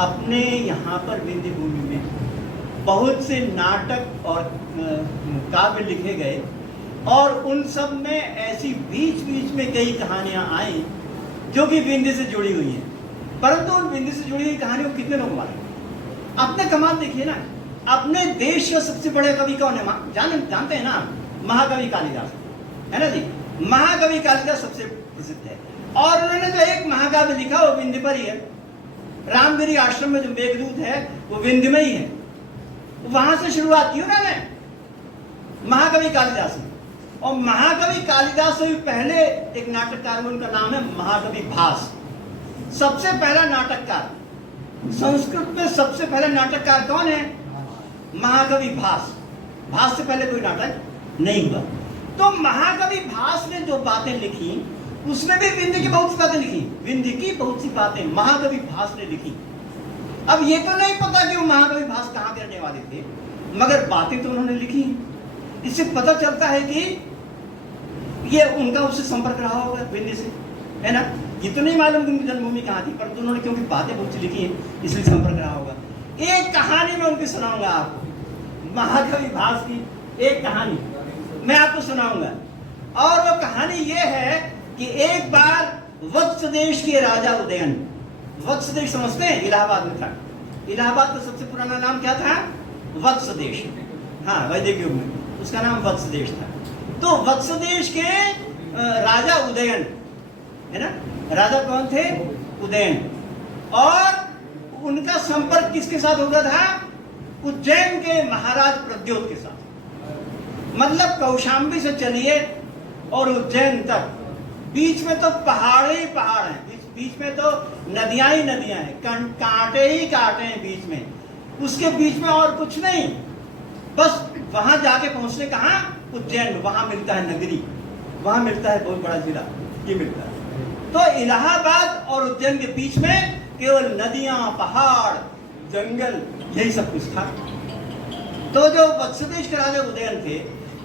अपने यहाँ पर विंध्य भूमि में बहुत से नाटक और काव्य लिखे गए और उन सब में ऐसी बीच बीच में कई कहानियां आई जो कि विंध्य से जुड़ी हुई हैं, परंतु उन विंध्य से जुड़ी हुई कहानियों को कितने लोग माने? अपने कमाल देखिए ना, अपने देश का सबसे बड़े कवि कौन है? जानते हैं ना, महाकवि कालिदास है ना जी। महाकवि कालिदास सबसे प्रसिद्ध है और उन्होंने जो एक महाकाव्य लिखा वो विंध्य पर ही है। रामगिरी आश्रम में जो मेघदूत है वो विंध्य में ही है, वहां से शुरुआत की उन्होंने महाकवि कालिदास ने। और महाकवि कालिदास से भी पहले एक नाटककार, उनका नाम है महाकवि भास। सबसे पहला नाटककार, संस्कृत में सबसे पहला नाटककार कौन है? महाकवि भास। भास से पहले कोई नाटक नहीं हुआ। तो महाकवि भास ने जो बातें लिखी उसमें भी विंध्य की बहुत सी बातें लिखी, विंध्य की बहुत सी बातें महाकवि भास ने लिखी। अब ये तो नहीं पता कि वो महाकवि भास कहाँ के रहने वाले थे, मगर बातें तो उन्होंने लिखी। इससे पता चलता है कि ये उनका उससे संपर्क रहा होगा विंध्य से, है ना। ये तो नहीं मालूम कि उनकी जन्मभूमि कहाँ थी, परंतु उन्होंने क्योंकि बातें बहुत सी लिखी हैं इसलिए संपर्क रहा होगा। एक कहानी मैं उनकी सुनाऊंगा आपको, महाकवि भास की एक कहानी मैं आपको सुनाऊंगा। और वो कहानी ये है कि एक बार वत्स देश के राजा उदयन, वत्स देश समझते हैं, इलाहाबाद में था। इलाहाबाद का सबसे पुराना नाम क्या था? वत्स देश। हाँ, वैदिक युग में उसका नाम वत्स देश था। तो वत्स देश के राजा उदयन, है ना, राजा कौन थे? उदयन। और उनका संपर्क किसके साथ होता था? उज्जैन के महाराज प्रद्योत के साथ। मतलब कौशाम्बी से चलिए और उज्जैन तक, बीच में तो पहाड़ ही पहाड़ हैं, बीच में तो नदियां ही नदियां हैं, कांटे ही कांटे हैं बीच में, उसके बीच में और कुछ नहीं। बस वहां जाके पहुंचने कहाँ? उज्जैन। वहां मिलता है नगरी, वहां मिलता है बहुत बड़ा जिला, ये मिलता है। तो इलाहाबाद और उज्जैन के बीच में केवल नदियां, पहाड़, जंगल, यही सब कुछ था। तो जो वत्स देश के राजा उदयन थे,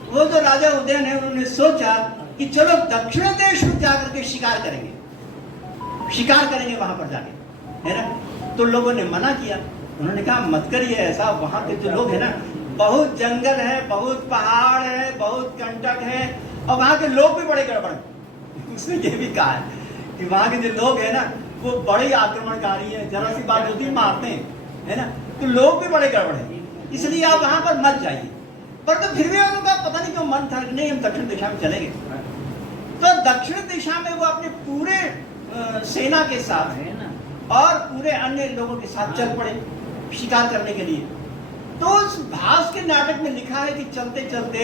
वो जो राजा उदयन है, उन्होंने सोचा कि चलो दक्षिण देश में जाकर के शिकार करेंगे वहां पर जाके, है ना। तो लोगों ने मना किया, उन्होंने कहा मत करिए ऐसा, वहां के जो लोग हैं ना, बहुत जंगल है, बहुत पहाड़ है, बहुत कंटक है, और वहां के लोग भी बड़े गड़बड़ हैं। उसने ये भी कहा है कि वहां के जो लोग हैं ना, वो बड़े आक्रमणकारी हैं, जरा सी बात होती मारते हैं, है ना। तो लोग भी बड़े गड़बड़ हैं, इसलिए आप वहां पर मत जाइए। पर तो फिर भी उनका पता नहीं क्यों मन था कि नहीं, हम दक्षिण दिशा में चलेंगे। तो दक्षिण दिशा में वो अपने पूरे सेना के साथ और पूरे अन्य लोगों के साथ चल पड़े शिकार करने के लिए। तो उस भास के नाटक में लिखा है कि चलते चलते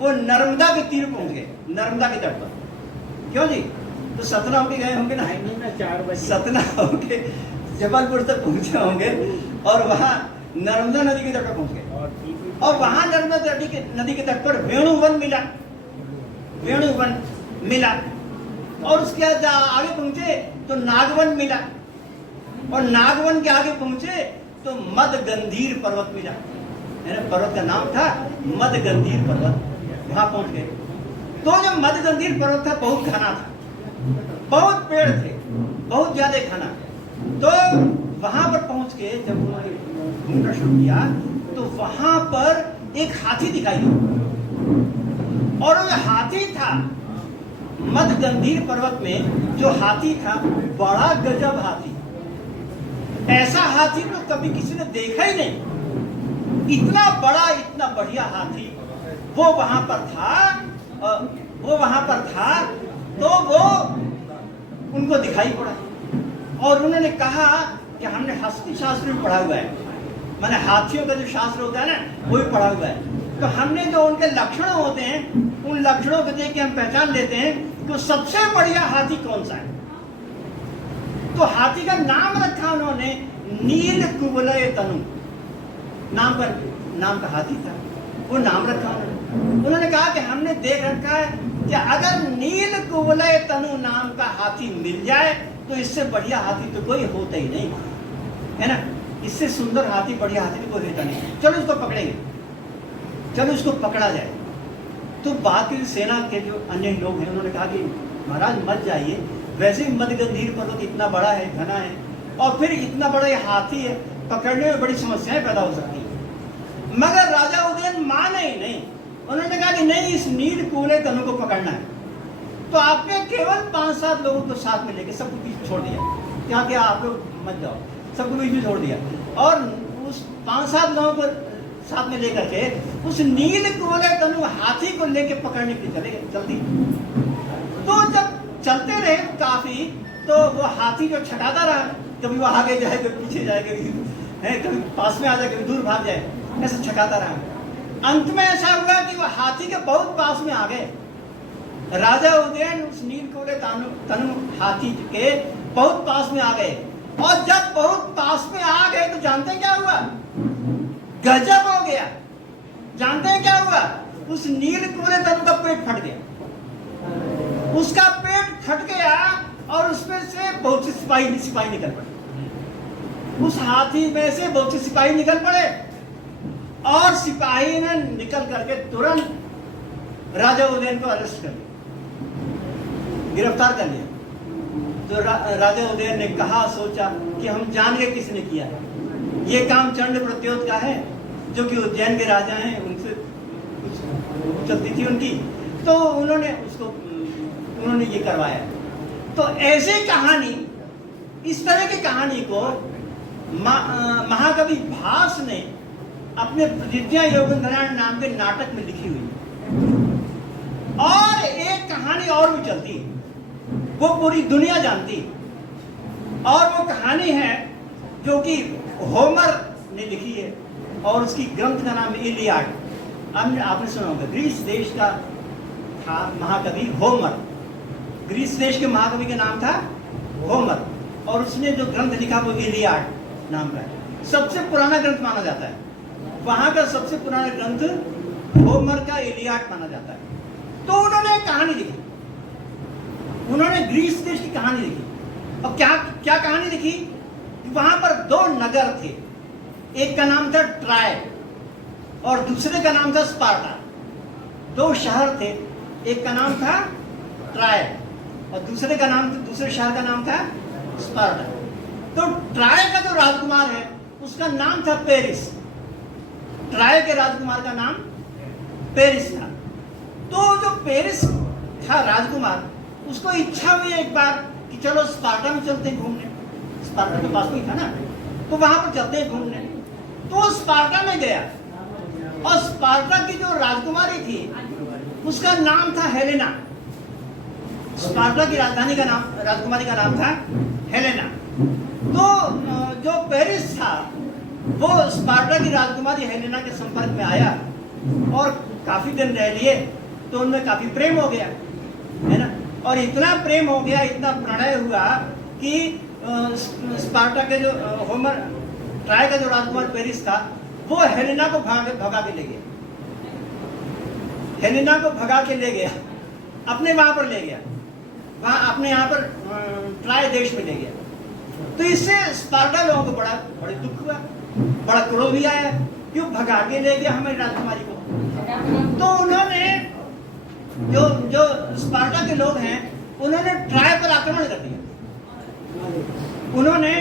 वो नर्मदा के तीर पहुंच गए, नर्मदा के तट पर। क्यों जी? तो सतना होके गए होंगे ना, 4 बजे सतना होके जबलपुर तक पहुंचे होंगे और वहां नर्मदा नदी के तट पर पहुंच गए। और वहां नर्मदा नदी के तट पर वेणुवन मिला, और उसके आगे पहुंचे तो नागवन मिला, और नागवन के आगे पहुंचे तो मदगंधीर पर्वत मिला, है ना। पर्वत का नाम था मदगंधीर पर्वत, वहां पहुंच गए। तो जब मदगंधीर पर्वत था, बहुत घना था, बहुत पेड़ थे, बहुत ज्यादा घना। तो वहां पर पहुंच के जब उन्होंने घूमना शुरू किया तो वहां पर एक हाथी दिखाई दिया, और वो हाथी था मदगंधीर पर्वत में, जो हाथी था बड़ा गजब हाथी, ऐसा हाथी तो कभी किसी ने देखा ही नहीं। इतना बड़ा, इतना बढ़िया हाथी वो वहां पर था। तो वो उनको दिखाई पड़ा और उन्होंने कहा कि हमने हस्ती शास्त्र भी पढ़ा हुआ है, माने हाथियों का जो शास्त्र होता है ना, वो भी पढ़ा हुआ है। तो हमने जो उनके लक्षण होते हैं, उन लक्षणों को देख के हम पहचान लेते हैं कि सबसे बढ़िया हाथी कौन सा है। तो हाथी का नाम रखा उन्होंने नील कुवलय तनु, नाम का हाथी था, वो नाम रखा उन्होंने कहा कि हमने देख रखा है कि अगर नील कुवलय तनु नाम का हाथी मिल जाए तो इससे बढ़िया हाथी तो कोई होता ही नहीं, है ना। इससे सुंदर हाथी, बढ़िया हाथी तो कोई होता नहीं। चलो इसको पकड़ेंगे, चलो इसको पकड़ा जाए। तो बाकी सेना के जो अन्य लोग हैं, उन्होंने कहा कि महाराज मत जाइए, वैसे ही मदगंधीर पर्वत इतना बड़ा है, घना है, और फिर इतना बड़ा ये हाथी है, पकड़ने में बड़ी समस्याएं पैदा हो सकती हैं। मगर राजा उदयन माने ही नहीं। उन्होंने कहा कि नहीं, इस नील कूले तनु को पकड़ना है। तो आपने केवल 5-7 लोगों को साथ में लेके सबको बीच में छोड़ दिया। क्या क्या आप लोग मत जाओ, सबको बीच में छोड़ दिया और उस 5-7 लोगों को साथ में लेकर के उस नील कूले तनु हाथी को लेके पकड़ने के लिए जल्दी। तो जब चलते रहे काफी, तो वो हाथी जो छटाता रहा, कभी वो आगे जाए, कभी पीछे जाए, कभी पास में आ जाए, कभी दूर भाग जाए, ऐसे छटाता रहा। अंत में ऐसा हुआ कि वो हाथी के बहुत पास में आ गए। राजा उदयन उस नील कूले तनु हाथी के बहुत पास में आ गए, और जब बहुत पास में आ गए तो जानते हैं क्या हुआ? गजब हो गया। जानते हैं क्या हुआ? उस नील कूले तनु का पेट फट गया। उसका पेट फट गया और उसमें से बहुत से सिपाही निकल पड़े। उस हाथी में से बहुत से सिपाही निकल पड़े, और सिपाही ने निकल करके तुरंत राजा उदयन को अरेस्ट कर लिया, गिरफ्तार कर लिया। तो राजा उदयन ने कहा, सोचा कि हम जान गए किसने किया है। ये काम चंड प्रत्योत का है, जो कि उज्जैन के राजा हैं, उनसे कुछ चलती थी उनकी, तो उन्होंने ये करवाया। तो ऐसे कहानी, इस तरह की कहानी को महाकवि भास ने अपने प्रतिज्ञा योगेंद्रायण नाम के नाटक में लिखी हुई है। और एक कहानी और भी चलती, वो पूरी दुनिया जानती, और वो कहानी है जो कि होमर ने लिखी है, और उसकी ग्रंथ का नाम है इलियाड। आपने सुना होगा, ग्रीस देश का था महाकवि होमर। ग्रीस देश के महाकवि का नाम था होमर, और उसने जो ग्रंथ लिखा वो इलियाड नाम का है। सबसे पुराना ग्रंथ माना जाता है, वहां का सबसे पुराना ग्रंथ होमर का इलियाड माना जाता है। तो उन्होंने एक कहानी लिखी, उन्होंने ग्रीस देश की कहानी लिखी। और क्या कहानी लिखी? वहां पर 2 नगर थे, एक का नाम था ट्राय और दूसरे का नाम था स्पार्टा। 2 शहर थे, एक का नाम था ट्राय और दूसरे शहर का नाम था स्पार्टा। तो ट्राय का जो राजकुमार है उसका नाम था पेरिस। ट्राय के राजकुमार का नाम पेरिस था। तो जो पेरिस था राजकुमार, उसको इच्छा हुई एक बार कि चलो स्पार्टा में चलते हैं घूमने। स्पार्टा के पास में था ना, तो वहां पर चलते हैं घूमने। तो स्पार्टा में गया, और स्पार्टा की जो राजकुमारी थी उसका नाम था हेलेना। स्पार्टा की राजकुमारी का नाम था हेलेना। तो जो पेरिस था वो स्पार्टा की राजकुमारी हेलेना के संपर्क में आया और काफी दिन रह लिए, तो उनमें काफी प्रेम हो गया, है ना। और इतना प्रेम हो गया, इतना प्रणय हुआ कि स्पार्टा के जो होमर ट्राय का जो राजकुमार पेरिस था, वो हेलेना को भगा के ले गया। हेलेना को भगा के ले गया, अपने वहां पर ले गया, वहां अपने यहाँ पर ट्राय देश में ले गया। तो इससे स्पार्टा लोगों को बड़ा दुख हुआ, बड़ा क्रोध भी आया, क्यों भगा के ले गया हमारी राजकुमारी को। तो उन्होंने जो स्पार्टा के लोग हैं, उन्होंने ट्राय पर आक्रमण कर दिया। उन्होंने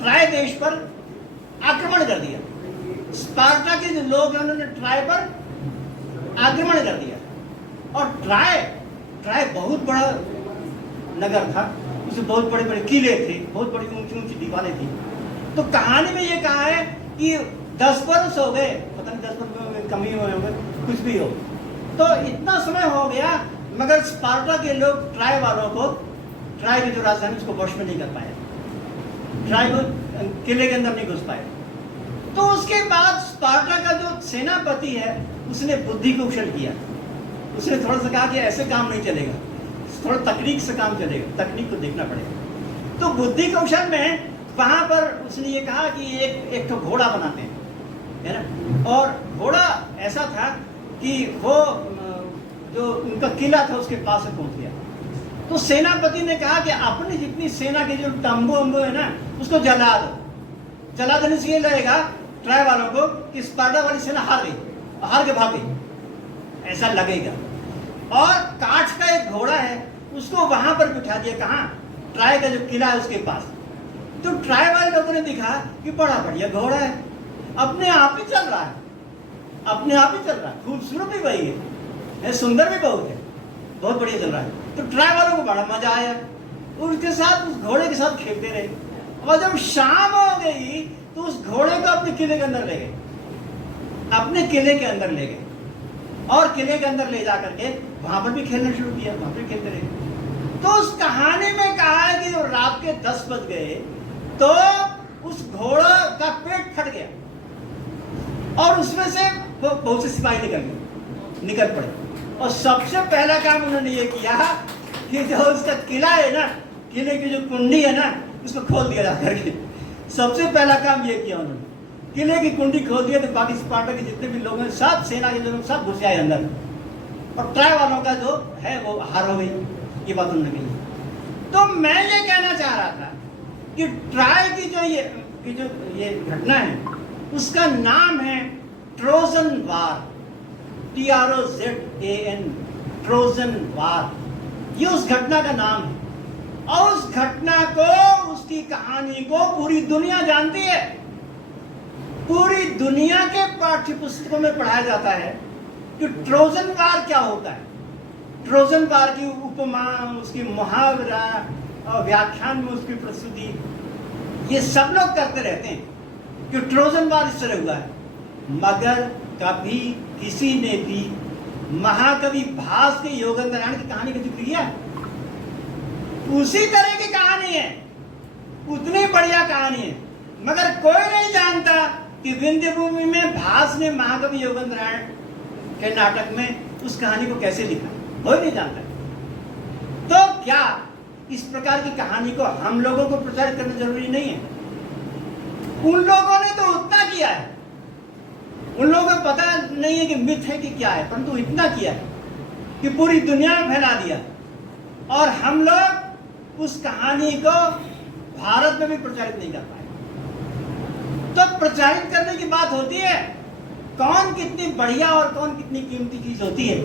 ट्राय देश पर आक्रमण कर दिया। स्पार्टा के जो लोग हैं उन्होंने ट्राय पर आक्रमण कर दिया। और ट्राय बहुत बड़ा नगर था, उसमें बहुत बड़े बड़े किले थे, बहुत बड़ी ऊंची ऊंची दीवारें थी। तो कहानी में ये कहा है कि 10 वर्ष हो गए, पता नहीं 10 वर्ष कम ही हुए होंगे, कुछ भी हो, तो इतना समय हो गया, मगर स्पार्टा के लोग ट्राय वालों को, ट्राय की जो राजधानी उसको वश में नहीं कर पाए, ट्राय को किले के अंदर नहीं घुस पाए। तो उसके बाद स्पार्टा का जो सेनापति है उसने बुद्धि कौशल किया। उसने थोड़ा सा कहा कि ऐसे काम नहीं चलेगा, थोड़ा तकनीक से काम चलेगा, तकनीक को देखना पड़ेगा। तो बुद्धि कौशल में वहां पर उसने ये कहा कि एक तो घोड़ा बनाते हैं, है ना। और घोड़ा ऐसा था कि वो जो उनका किला था उसके पास से पहुंच गया। तो सेनापति ने कहा कि अपनी जितनी सेना के जो तंबू अम्बू है ना, उसको जला दो। जला देने से ये लगेगा ट्राय वालों को कि स्पार्टा वाली सेना हार के भाग गई, ऐसा लगेगा। और काठ का एक घोड़ा है, उसको वहां पर बिठा दिया, कहाँ? ट्राय का जो किला है उसके पास। तो ट्राई वाले लोगों ने देखा कि बड़ा बढ़िया घोड़ा है, अपने आप ही चल रहा है, अपने आप ही चल रहा है, खूबसूरत भी वही है, सुंदर भी बहुत है, बहुत बढ़िया चल रहा है। तो ट्राई वालों को बड़ा मजा आया, उसके साथ उस घोड़े के साथ खेलते रहे। और जब शाम हो गई तो उस घोड़े को अपने किले के अंदर ले गए, अपने किले के अंदर ले गए, और किले के अंदर ले जा करके वहां पर भी खेलना शुरू किया, वहां पर खेलते रहे। तो उस कहानी में कहा है कि जब रात के 10 बज गए तो उस घोड़ा का पेट फट गया और उसमें से बहुत से सिपाही निकल पड़े। और सबसे पहला काम उन्होंने ये किया कि जो उसका किला है ना, किले की जो कुंडी है ना, उसको खोल दिया जा करके। सबसे पहला काम ये किया उन्होंने, किले की कुंडी खोल दिया। तो बाकी स्पार्टा के जितने भी लोग हैं, सब सेना के लोग सब घुस आए अंदर, और ट्राई वालों का जो है वो हार हो गई। ये बात उन्होंने कही। तो मैं ये कहना चाह रहा था कि ट्राई की जो ये घटना है, उसका नाम है Trojan war, TROZAN, Trojan war. ये उस घटना का नाम है, और उस घटना को, उसकी कहानी को पूरी दुनिया जानती है। पूरी दुनिया के पाठ्य पुस्तकों में पढ़ाया जाता है कि ट्रोजन वार क्या होता है। ट्रोजन वार की उपमा, उसकी मुहावरा और व्याख्यान में उसकी प्रस्तुति, ये सब लोग करते रहते हैं कि ट्रोजन वार इस तरह हुआ है। मगर कभी किसी ने भी महाकवि भास के योगेंद्रनारायण की कहानी का जिक्र किया? उसी तरह की कहानी है, उतनी बढ़िया कहानी है, मगर कोई नहीं जानता कि विंध्य भूमि में भास ने महाकवि योगेंद्रनारायण के नाटक में उस कहानी को कैसे लिखा, कोई नहीं जानता। तो क्या इस प्रकार की कहानी को हम लोगों को प्रचारित करना जरूरी नहीं है? उन लोगों ने तो उतना किया है, उन लोगों को पता नहीं है कि मिथ है कि क्या है, परंतु इतना किया है कि पूरी दुनिया में फैला दिया। और हम लोग उस कहानी को भारत में भी प्रचारित नहीं कर पाए। तो प्रचारित करने की बात होती है, कौन कितनी बढ़िया और कौन कितनी कीमती चीज होती है।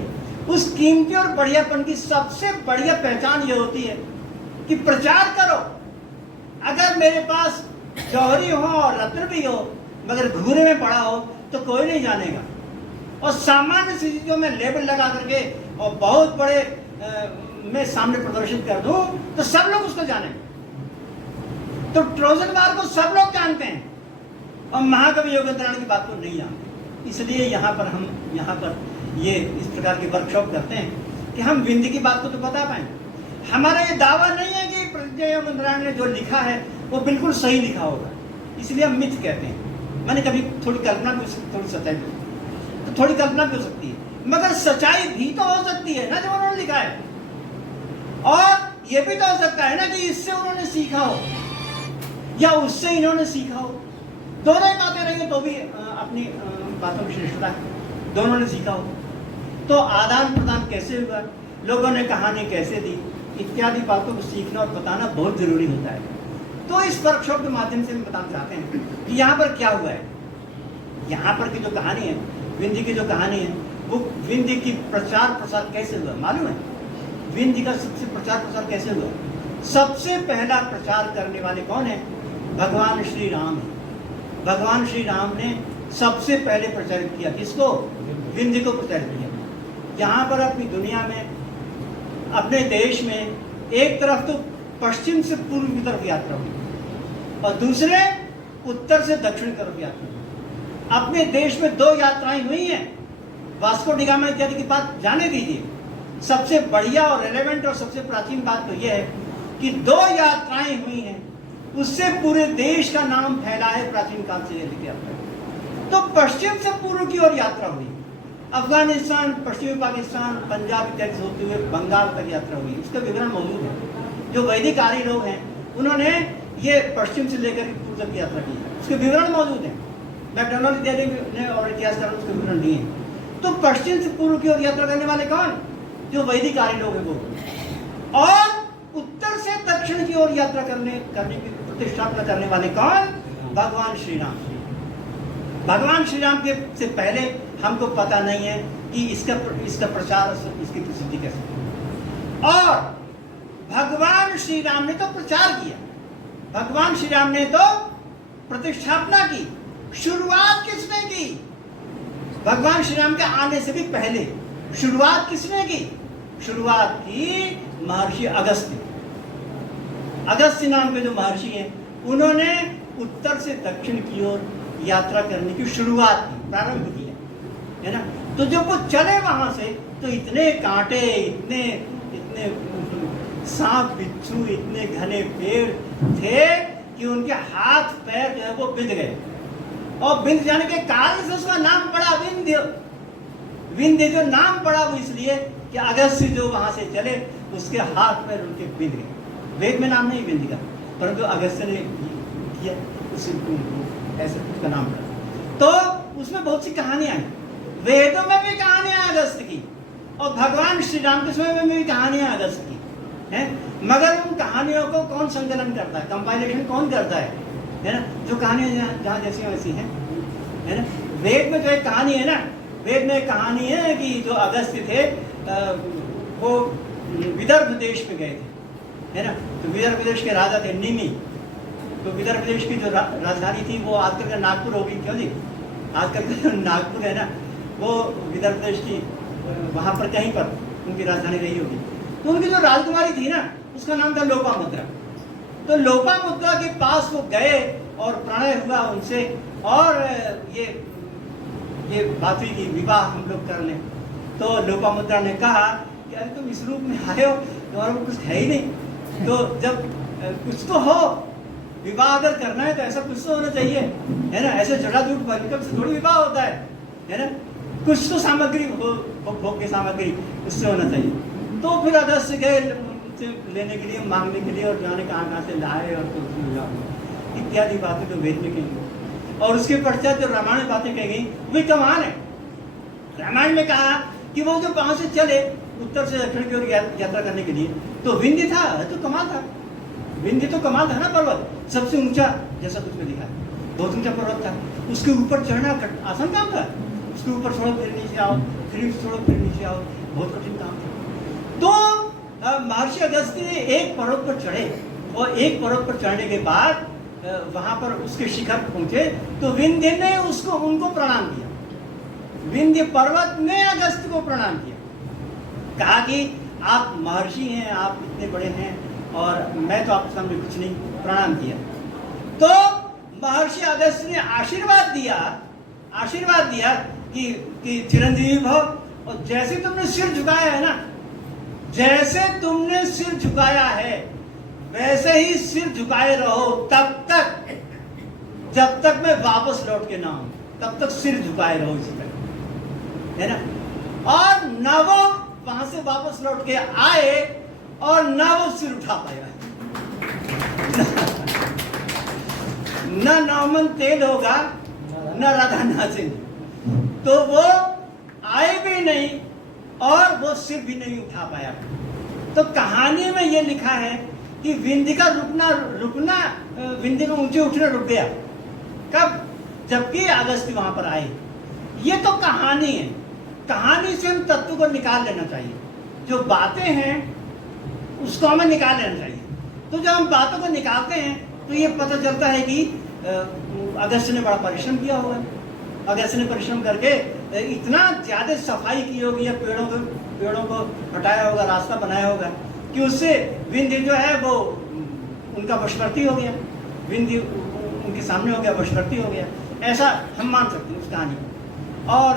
उस कीमती और बढ़ियापन की सबसे बढ़िया पहचान ये होती है कि प्रचार करो। अगर मेरे पास जौहरी हो और रत्न भी हो, मगर घूरे में पड़ा हो, तो कोई नहीं जानेगा। और सामान्य सी चीजों में लेबल लगा करके और बहुत बड़े मैं सामने प्रदर्शित कर दूं तो सब लोग उसको जानेंगे। तो ट्रोजन वार को सब लोग जानते हैं और महाकवि योगेंद्रनारायण की बात को नहीं जानते। इसलिए यहाँ पर ये इस प्रकार की वर्कशॉप करते हैं कि हम विंध्य की बात को तो बता पाए। हमारा ये दावा नहीं है कि प्रतिजय योगेंद्रनारायण ने जो लिखा है वो बिल्कुल सही लिखा होगा, इसलिए हम मिथ कहते हैं। मैंने कभी थोड़ी कल्पना भी, थोड़ी सच्चाई भी, तो थोड़ी कल्पना भी हो सकती है, मगर सच्चाई भी तो हो सकती है ना जो उन्होंने लिखा है। और ये भी तो हो सकता है ना कि इससे उन्होंने सीखा हो या उससे इन्होंने सीखा हो। दोनों ही बातें रहेंगे तो भी अपनी बातों की श्रेष्ठता है, दोनों ने सीखा हो। तो आदान प्रदान कैसे हुआ, लोगों ने कहानी कैसे दी, इत्यादि बातों को सीखना और बताना बहुत जरूरी होता है। तो इस वर्कशॉप के माध्यम से हम बताना चाहते हैं कि यहाँ पर क्या हुआ है। यहाँ पर की जो कहानी है, विंध्य की जो कहानी है, वो विंध्य की प्रचार प्रसार कैसे हुआ मालूम है? विंध्य का सबसे प्रचार प्रसार कैसे हुआ? सबसे पहला प्रचार करने वाले कौन है? भगवान श्री राम है। भगवान श्री राम ने सबसे पहले प्रचारित किया। किसको? विंध्य को प्रचारित किया। यहाँ पर अपनी दुनिया में, अपने देश में, एक तरफ तो पश्चिम से पूर्व की तरफ यात्रा हुई और दूसरे उत्तर से दक्षिण की तरफ यात्रा हुई। अपने देश में 2 यात्राएं हुई हैं। वास्को डी गामा इत्यादि की बात जाने दीजिए। सबसे बढ़िया और रेलेवेंट और सबसे प्राचीन बात तो यह है कि 2 यात्राएं हुई हैं, उससे पूरे देश का नाम फैला है प्राचीन काल से लेकर अब तक। तो पश्चिम से पूर्व की ओर यात्रा हुई, अफगानिस्तान, पश्चिमी पाकिस्तान, पंजाब इत्यादि से होते हुए बंगाल तक यात्रा हुई। इसका विवरण मौजूद है। जो वैदिक आर्य लोग हैं उन्होंने ये पश्चिम से लेकर पूर्व तक यात्रा की है, उसके विवरण मौजूद हैं। मैकडॉनल्ड इत्यादि ने और इतिहासकारों ने उसके विवरण दिए हैं। तो पश्चिम से पूर्व की ओर यात्रा करने वाले कौन? जो वैदिक आर्य लोग हैं वो। और उत्तर से दक्षिण की ओर यात्रा करने की प्रतिष्ठापना करने वाले कौन? भगवान श्री राम। भगवान श्री राम के से पहले हमको पता नहीं है कि इसका प्रचार, इसकी प्रसिद्धि कैसे। और भगवान श्री राम ने तो प्रचार किया, भगवान श्री राम ने तो प्रतिष्ठापना की। शुरुआत किसने की? भगवान श्री राम के आने से भी पहले शुरुआत किसने की? शुरुआत की महर्षि अगस्त्य। अगस्त्य नाम के जो महर्षि हैं, उन्होंने उत्तर से दक्षिण की ओर यात्रा करने की शुरुआत की, प्रारंभ किया, है ना। तो जब वो चले वहां से, तो इतने कांटे, इतने इतने सांप बिच्छू, इतने घने पेड़ थे कि उनके हाथ पैर जो है वो बिंध गए। और बिंध जाने के कारण से उसका नाम पड़ा विंध्य। विंध्य जो नाम पड़ा वो इसलिए कि अगस्त्य जो वहां से चले, उसके हाथ पैर उनके बिंध गए। वेद में नाम नहीं विंध्य का, परंतु अगस्त्य ने किया, उसी ऐसे उसका नाम पड़ा। तो उसमें बहुत सी कहानियां हैं, वेदों में भी कहानियां अगस्त्य की, और भगवान श्री राम के समय में भी कहानियां अगस्त्य की हैं। मगर उन कहानियों को कौन संकलन करता है, कंपाइलेशन कौन करता है ना। जो कहानियां जहाँ जैसी वैसी हैं, है ना। वेद में जो एक कहानी है ना, वेद में एक कहानी है कि जो अगस्त्य थे वो विदर्भ देश में गए थे, है ना। तो विदर्भ देश के राजा थे निमि। तो विदर्भ देश की जो राजधानी थी वो आजकल का नागपुर हो गई, क्यों जी? आजकल का जो नागपुर है ना, वो विदर्भ देश की वहाँ पर कहीं पर उनकी राजधानी रही होगी। तो उनकी जो राजकुमारी थी ना, उसका नाम था लोपामुद्रा। तो लोपामुद्रा के पास वो गए और प्रणय हुआ उनसे, और ये बात हुई कि विवाह हम लोग कर लें। तो लोपामुद्रा ने कहा कि अरे तुम इस रूप में आए हो, तुम्हारे को कुछ है ही नहीं, तो जब कुछ तो हो, विवाह अगर करना है तो ऐसा कुछ तो होना चाहिए, है ना। ऐसे जड़ाजूट बनकर से थोड़ी विवाह होता है ना। कुछ तो सामग्री हो, भोग्य सामग्री, उससे होना चाहिए। तो फिर अगस्त्य गए लेने के लिए, मांगने के लिए, और जाने कहाँ से लाए, और तो इत्यादि बातें तो वेद में कही। और उसके पश्चात जो रामायण में बातें कही गई वही कमाल है। रामायण में कहा कि वो जो वहां से चले उत्तर से दक्षिण की ओर यात्रा करने के लिए, तो विंध्य था, तो कमाल था। विंध्य तो कमाल था ना, पर्वत सबसे ऊंचा, जैसा कुछ में लिखा है, बहुत ऊंचा पर्वत था। उसके ऊपर चढ़ना आसान काम था। उसके ऊपर छोड़ो फिर नीचे आओ, फिर छोड़ो फिर नीचे आओ, बहुत कठिन काम था। तो महर्षि अगस्त्य ने एक पर्वत पर चढ़े, और एक पर्वत पर चढ़ने के बाद वहां पर उसके शिखर पहुंचे, तो विंध्य ने उनको प्रणाम किया। विंध्य पर्वत ने अगस्त्य को प्रणाम किया, कहा कि आप महर्षि हैं, आप इतने बड़े हैं, और मैं तो आपके सामने कुछ नहीं, प्रणाम किया। तो महर्षि अगस्त्य ने आशीर्वाद दिया कि चिरंजीवी भव। और जैसे तुमने सिर झुकाया है ना, जैसे तुमने सिर झुकाया है, वैसे ही सिर झुकाए रहो तब तक, जब तक मैं वापस लौट के ना आऊं, तब तक सिर झुकाए रहो इसी तरह, है ना। और न वो वहां से वापस लौट के आए, और न वो सिर उठा पाया। न नौमन तेल होगा, न राधा नाचेंगे, तो वो आए भी नहीं, और वो सिर भी नहीं उठा पाया। तो कहानी में ये लिखा है कि विंध्य का रुकना विंध्य का ऊंचे उठना रुक गया। कब? जबकि अगस्त्य वहां पर आए। ये तो कहानी है। कहानी से हम तत्व को निकाल लेना चाहिए। जो बातें हैं उसको हमें निकाल लेना चाहिए। तो जब हम बातों को निकालते हैं तो ये पता चलता है कि अगस्त्य ने बड़ा परिश्रम किया होगा। अगस्त्य ने परिश्रम करके इतना ज्यादा सफाई की होगी, या पेड़ों को हटाया होगा, रास्ता बनाया होगा, कि उससे विंध्य जो है वो उनका वशवर्ती हो गया, विंध्य उनके सामने हो गया, वशवर्ती हो गया। ऐसा हम मान सकते हैं उस कहानी को। और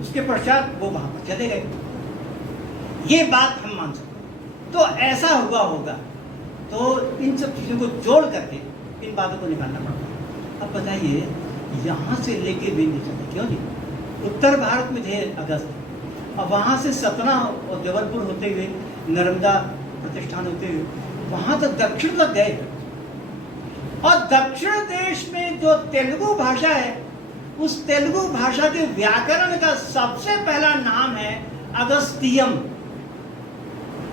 उसके पश्चात वो वहां पर चले गए, ये बात हम मान सकते हैं। तो ऐसा हुआ होगा। तो इन सब चीजों को जोड़ करके इन बातों को निकालना पड़ता है। अब बताइए, यहाँ से लेके विंध्य चले, क्यों जी? उत्तर भारत में थे अगस्त्य, और वहां से सतना और जबलपुर होते हुए, नर्मदा प्रतिष्ठान होते हुए, वहां तक दक्षिण तक गए। और दक्षिण देश में जो तेलुगु भाषा है, उस तेलुगु भाषा के व्याकरण का सबसे पहला नाम है अगस्तियम,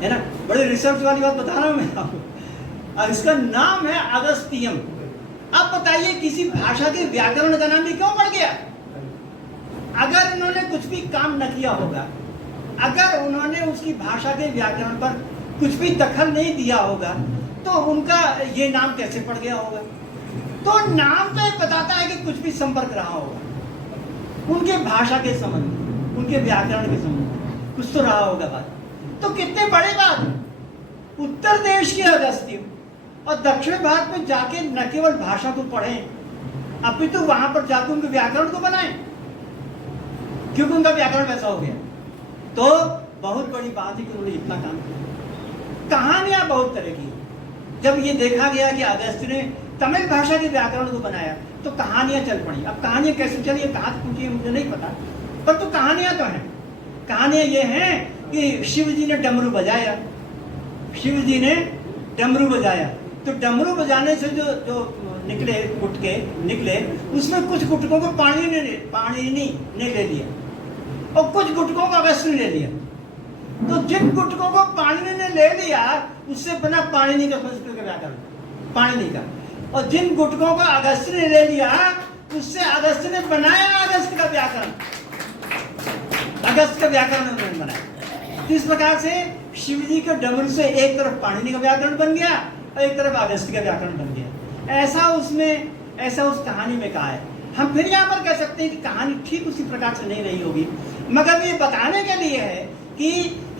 है ना। बड़ी रिसर्च वाली बात बता रहा हूं मैं आपको। इसका नाम है अगस्तियम। अब बताइए, किसी भाषा के व्याकरण का नाम भी क्यों पड़ गया? अगर इन्होंने कुछ भी काम न किया होगा, अगर उन्होंने उसकी भाषा के व्याकरण पर कुछ भी दखल नहीं दिया होगा, तो उनका ये नाम कैसे पड़ गया होगा? तो नाम तो ये बताता है कि कुछ भी संपर्क रहा होगा, उनके भाषा के संबंध, उनके व्याकरण के संबंध कुछ तो रहा होगा बात। तो कितने बड़े बात, उत्तर देश के अगस्त्य और दक्षिण भारत में जाके न केवल भाषा को पढ़ें, अपितु तो वहां पर जाकर उनके व्याकरण को बनाएं, क्योंकि उनका व्याकरण वैसा हो गया। तो बहुत बड़ी बात है कि उन्होंने इतना काम किया। कहानियां बहुत तरह की, जब ये देखा गया कि अगस्त्य ने तमिल भाषा के व्याकरण को बनाया तो कहानियां चल पड़ी। अब कहानियां कैसे चली, कहाँ से पूछिए मुझे नहीं पता, पर तो कहानियां तो हैं। कहानियां ये हैं कि शिव जी ने डमरू बजाया, शिव जी ने डमरू बजाया, तो डमरू बजाने से जो निकले गुटके निकले, उसमें कुछ गुटकों को पाणिनि ने ले लिया और कुछ गुटकों को अगस्त्य ने ले लिया। तो जिन गुटकों को पाणिनि ने ले लिया उससे बना पाणिनि का संस्कृत का व्याकरण, पाणिनि का, और जिन गुटकों को अगस्त्य ने ले लिया उससे अगस्त्य ने बनाया अगस्त्य का व्याकरण, अगस्त्य का व्याकरण उन्होंने बनाया। इस प्रकार से शिव जी के डमरू से एक तरफ पाणिनि का व्याकरण बन गया और एक तरफ अगस्त्य का व्याकरण बन गया। ऐसा उस कहानी में कहा है। हम फिर यहाँ पर कह सकते हैं कि कहानी ठीक उसी प्रकार से नहीं रही होगी, मगर ये बताने के लिए है कि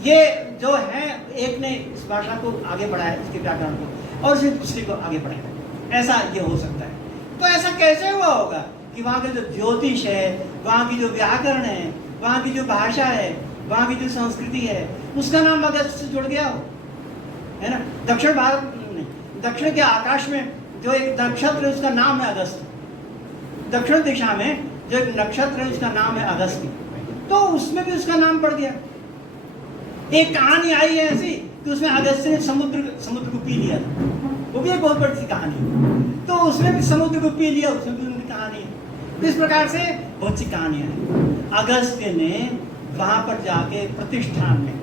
ये जो है एक ने इस भाषा को आगे बढ़ाया, इसके व्याकरण को, और फिर दूसरे को आगे बढ़ाया, ऐसा ये हो सकता है। तो ऐसा कैसे हुआ होगा कि वहाँ का जो ज्योतिष है, वहाँ की जो व्याकरण है, वहाँ की जो भाषा है, वहाँ की जो संस्कृति है, उसका नाम अगस्त्य से जुड़ गया हो, है ना। दक्षिण भारत, दक्षिण के आकाश में जो एक नक्षत्र है उसका नाम है अगस्त्य, दक्षिण दिशा में जो एक नक्षत्र है उसका नाम है अगस्त्य, तो उसमें भी उसका नाम पड़ गया। एक कहानी आई है ऐसी कि उसमें अगस्त्य ने समुद्र को पी लिया था, वो भी एक बहुत बड़ी सी कहानी है। तो उसमें भी समुद्र को पी लिया, उसमें भी उनकी कहानी है। इस प्रकार से बहुत सी कहानियां हैं। अगस्त्य ने वहां पर जाके प्रतिष्ठान में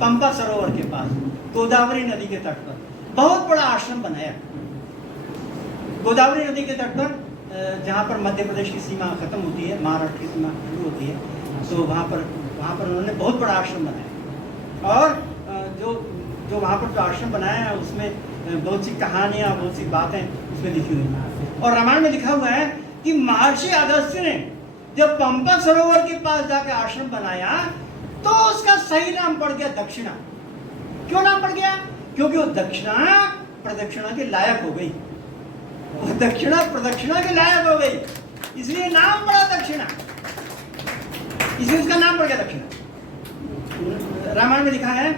पंपा सरोवर के पास गोदावरी नदी के तट पर बहुत बड़ा आश्रम बनाया। गोदावरी नदी के तट पर, जहाँ पर मध्य प्रदेश की सीमा खत्म होती है, महाराष्ट्र की सीमा शुरू होती है, तो वहाँ पर उन्होंने बहुत बड़ा आश्रम बनाया। और जो वहाँ पर जो आश्रम बनाया है उसमें बहुत सी कहानियाँ, बहुत सी बातें उसमें लिखी हुई हैं। और रामायण में लिखा हुआ है कि महर्षि अगस्त्य ने जब पंपा सरोवर के पास जाकर आश्रम बनाया तो उसका सही नाम पड़ गया दक्षिणा। क्यों नाम पड़ गया? क्योंकि वो दक्षिणा प्रदक्षिणा के लायक हो गई, वो दक्षिणा प्रदक्षिणा के लायक हो गई, इसलिए नाम पड़ा दक्षिणा, इसलिए उसका नाम पड़ गया दक्षिणा। रामायण में लिखा है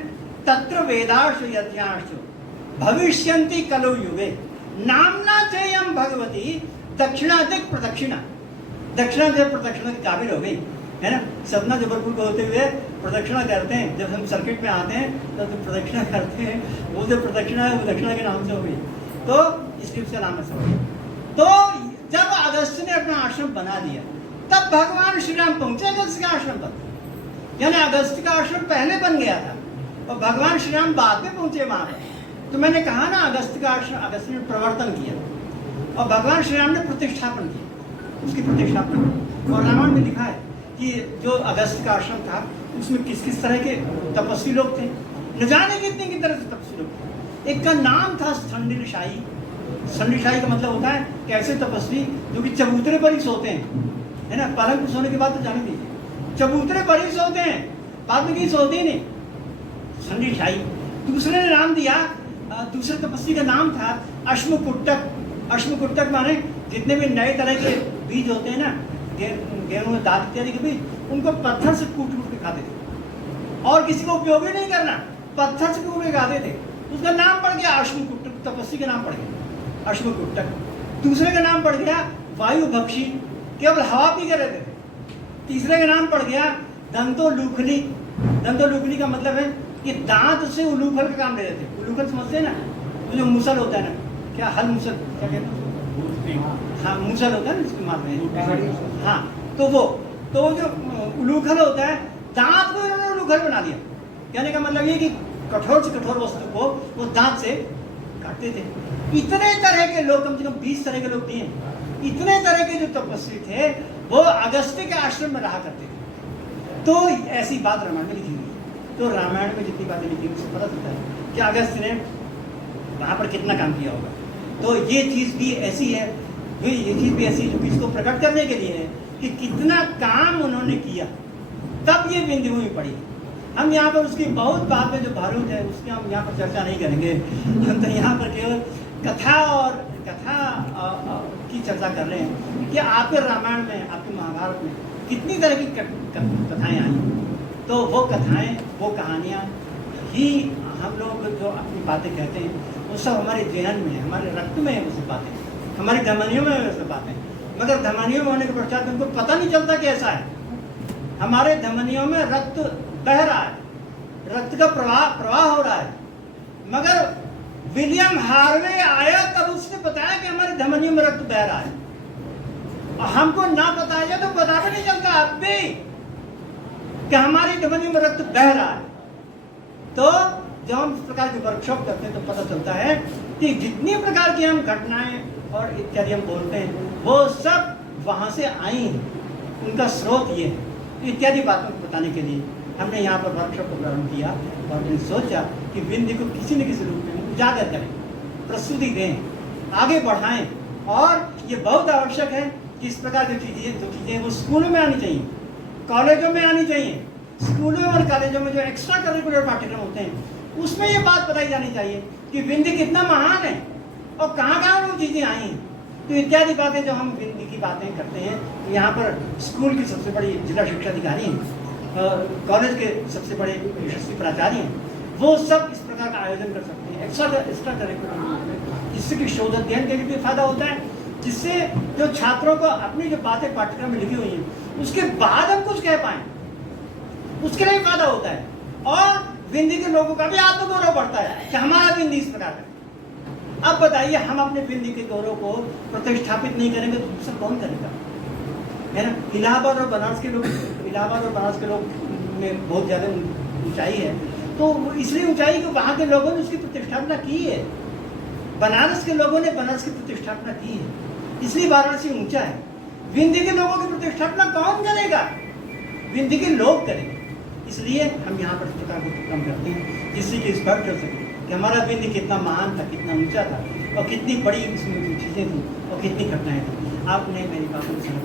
तत्र वेदार्ष यज्ञार्ष भविष्यन्ति कलौ युगे नामना चेयम भगवती दक्षिणादिक प्रदक्षिणा। दक्षिणा जब प्रदक्षिणा की काबिल हो गई, है ना। सतना जबलपुर को होते हुए प्रदक्षिणा करते हैं, जब हम सर्किट में आते हैं तो प्रदक्षिणा करते हैं, वो जो प्रदक्षिणा है वो दक्षिणा के नाम से हो गई, तो इसलिए उसका नाम ऐसा हो गया। तो जब अगस्त्य ने अपना आश्रम बना लिया तब भगवान श्री राम पहुंचे अगस्त्य के आश्रम पर, यानी अगस्त्य का आश्रम पहले बन गया था और भगवान श्री राम बाद में पहुंचे वहां पर। तो मैंने कहा ना, अगस्त्य का आश्रम अगस्त्य ने प्रवर्तन किया और भगवान श्री राम ने प्रतिष्ठापन किया, उसकी प्रतिष्ठापन की। और रामायण में लिखा है कि जो अगस्त्य का आश्रम था उसमें किस किस तरह के तपस्वी लोग थे, न जाने कितने की तरह से तपस्वी लोग थे। एक का नाम था संडिलशाही। संडिलशाही का मतलब होता है कि ऐसे तपस्वी जो कि चबूतरे पर ही सोते हैं, है ना। पलंग पर सोने के बाद तो जाने दीजिए, चबूतरे पर ही सोते हैं, बाद में कहीं सोते ही नहीं, संडिलशाही। दूसरे ने नाम दिया, दूसरे तपस्वी का नाम था अश्मकुट्टक। अश्मकुट्टक माने जितने भी नए तरह के बीज होते हैं ना, गेहूं में दाल इत्यादि के बीज, उनको पत्थर से कूट कूट के खाते थे और किसी को उपयोग ही नहीं करना, पत्थर से कूट के खाते थे। उसका नाम पड़ गया अश्मकुट्टक, तपस्वी का नाम पड़ गया अश्मकुट्टक। दूसरे का नाम पड़ गया वायु भक्षी, केवल हवा पी के रहते थे। तीसरे का नाम पड़ गया दंतोलूखली। दंतोलूखली का मतलब है कि दांत से उलूखल का काम ले रहे थे। उलूखल समझते हैं ना, वो जो मुसल होता है ना, क्या हल मुसल क्या कहते हैं, हाँ मुसल होता है ना इसको मारते हैं, हाँ। तो वो जो उलूखल होता है, दांत को इन्होंने उलूखल बना दिया। कहने का मतलब ये कि कठोर से कठोर वस्तु को वो दांत से काटते थे। इतने तरह के लोग, कम से कम 20 तरह के लोग दिए, इतने तरह के जो तपस्वी थे वो अगस्त्य के आश्रम में रहा करते थे। तो ऐसी बात रामायण में लिखी हुई है। तो रामायण में जितनी बातें लिखी हुई उससे पता चलता है कि अगस्त्य ने वहाँ पर कितना काम किया होगा। तो ये चीज़ भी ऐसी है, ये चीज़ भी ऐसी है इसको प्रकट करने के लिए है कि कितना काम उन्होंने किया, तब ये विंध्य भूमि पड़ी। हम यहाँ पर उसकी बहुत बात में जो भारूद है उसकी हम यहाँ पर चर्चा नहीं करेंगे। हम तो यहाँ पर केवल कथा की चर्चा कर रहे हैं कि आपके रामायण में, आपके महाभारत में कितनी तरह की कथाएं आई। तो वो कथाएं, वो कहानियाँ ही हम लोग जो अपनी बातें कहते हैं वो सब हमारे जहन में, हमारे रक्त में है वो सब बातें, हमारी धमनियों में वो सब बातें। मगर धमनियों में होने के पश्चात उनको पता नहीं चलता कि ऐसा है। हमारे धमनियों में रक्त बह रहा है, रक्त का प्रवाह हो रहा है, मगर विलियम हार्वे आया तब उसने बताया कि हमारी धमनियों में रक्त बह रहा है। और हमको ना बताया जाए तो पता भी नहीं चलता अब भी कि हमारी धमनियों में रक्त बह रहा है। तो जब हम इस प्रकार की वर्कशॉप करते हैं तो पता चलता है कि जितनी प्रकार की हम घटनाएं और इत्यादि हम बोलते हैं वो सब वहाँ से आई हैं, उनका स्रोत ये है। इत्यादि बातों को बताने के लिए हमने यहाँ पर वर्कशॉप को प्रारंभ किया और हमने सोचा कि विंध्य को किसी न किसी रूप में उजागर करें, प्रस्तुति दें, आगे बढ़ाएं। और ये बहुत आवश्यक है कि इस प्रकार की चीज़ें वो स्कूलों में आनी चाहिए, कॉलेजों में आनी चाहिए। स्कूलों और कॉलेजों में जो एक्स्ट्रा करिकुलर पाठ्यक्रम होते हैं उसमें ये बात बताई जानी चाहिए कि विंध्य कितना महान है और कहाँ कहाँ वो चीज़ें आई हैं। तो इत्यादि बातें जो हम विंध्य की बातें करते हैं, यहाँ पर स्कूल की सबसे बड़ी जिला शिक्षा अधिकारी हैं, कॉलेज के सबसे बड़े यशस्वी प्राचार्य हैं, वो सब इस प्रकार का आयोजन कर सकते हैं एक्स्ट्रा करिकुलर, जिससे कि शोध अध्ययन के लिए भी फायदा होता है, जिससे जो छात्रों को अपनी जो बातें पाठ्यक्रम में लिखी हुई हैं उसके बाद हम कुछ कह पाएँ, उसके लिए फायदा होता है। और विंध्य के लोगों का भी आत्मगौरव बढ़ता है कि हमारा विंध्य इस प्रकार का। अब बताइए, हम अपने विंध्य के गौरव को प्रतिष्ठापित नहीं करेंगे तो दूसरा कौन करेगा, है ना। इलाहाबाद और बनारस के लोग में बहुत ज़्यादा ऊंचाई है, तो इसलिए ऊंचाई कि वहाँ के लोगों ने उसकी प्रतिष्ठापना की है। बनारस के लोगों ने बनारस की प्रतिष्ठापना की है, इसलिए वाराणसी ऊंचा है। विंध्य के लोगों की प्रतिष्ठापना कौन करेगा, विंध्य के लोग करेंगे। इसलिए हम यहाँ पर इस प्रकार के उपक्रम करते हैं जिससे कि स्पष्ट हो सके कि हमारा विंध्य कितना महान था, कितना ऊंचा था और कितनी बड़ी इसमें चीज़ें थी और कितनी घटनाएं थी। आपने मेरी बातों को समझ